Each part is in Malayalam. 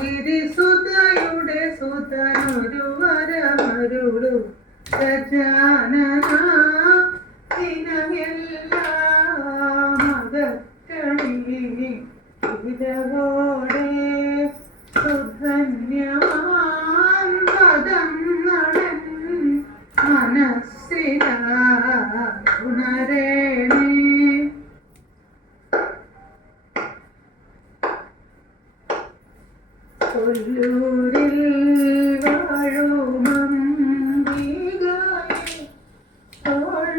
മറയുവാൻ ഗിരിസുതയുടെ സുതനൊരു വരമരുളു. ഗജാനന ദിനമെല്ലാം അകറ്റണി ഇതവോടെ സുധന്യമാം പദം നടൻ മനസ്സില കൊല്ലൂരിൽ വാഴുമം തോഴ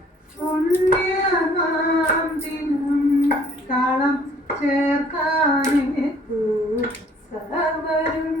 പുണ്യമാം ദിനം താളം ചേർക്കാനെത്തു സർവരും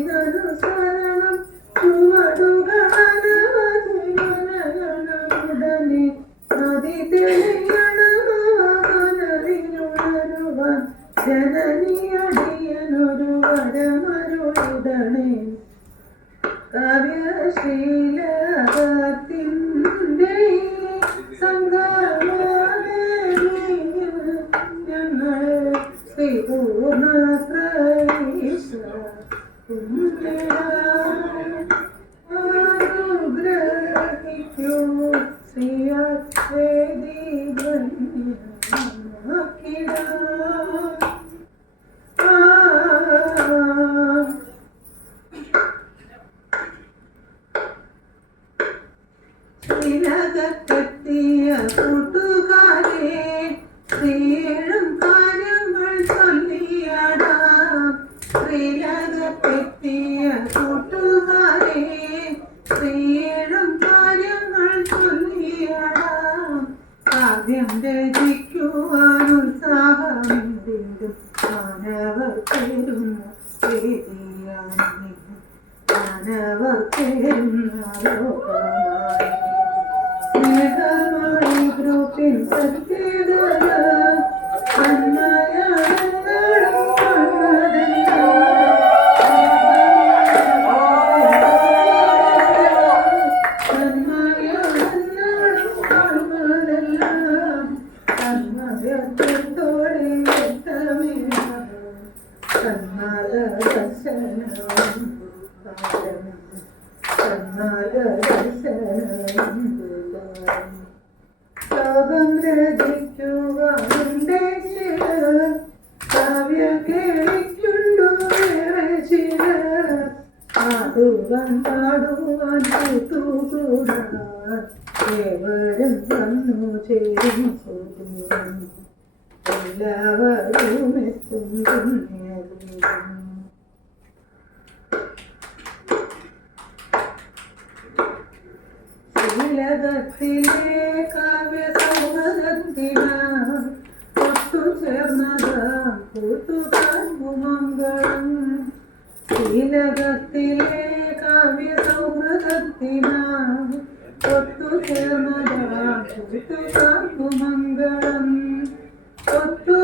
പദമെഴുതിയതിനനുസരണം ചുവടുകളുടനെ നദി തെളിയണമാനറിഞ്ഞുണരുവാൻ ജനനിയടിയനൊരു വരമരുടണേ കാവ്യശീലകത്തിന്റെ സംഗമവേദിയിൽ ഞങ്ങൾ ശ്രീപൂർണ ശ്രീലകത്തെത്തിയ കൂട്ടുകാരെ ശ്രീഴും കാര്യങ്ങൾ ചൊല്ലിയാടാം. കാവ്യം രചിക്കുവാൻ ഉത്സാഹമെന്തെങ്കിലും മാനവർ തരുന്ന വേദിയാണ് മാനവർക്കേരുന്ന ലോകമായി സ്നേഹമായി ഗ്രൂപ്പിൻ ലോകം രചിക്കുവാനുണ്ടേ ചിലർ കാവ്യ കേളിക്കുണ്ടു വേറെ ചിലർ പാടുവാൻ പാടുവാൻ കൂട്ടുകൂടാൻ ഏവരും വന്നു ചേരും എല്ലാവരും എത്തും പുണ്യദൂരം ശീലകത്തിലെ കാവ്യ സൗഹൃദത്തിന ഒത്തുചേർന്നതാം കൂട്ടുകാർമംഗളം ശീലകത്തിലെ കാവ്യ സൗഹൃദത്തിന ഒത്തുചേർന്നതാം കൂട്ടുകാർമംഗളം നമുക്ക്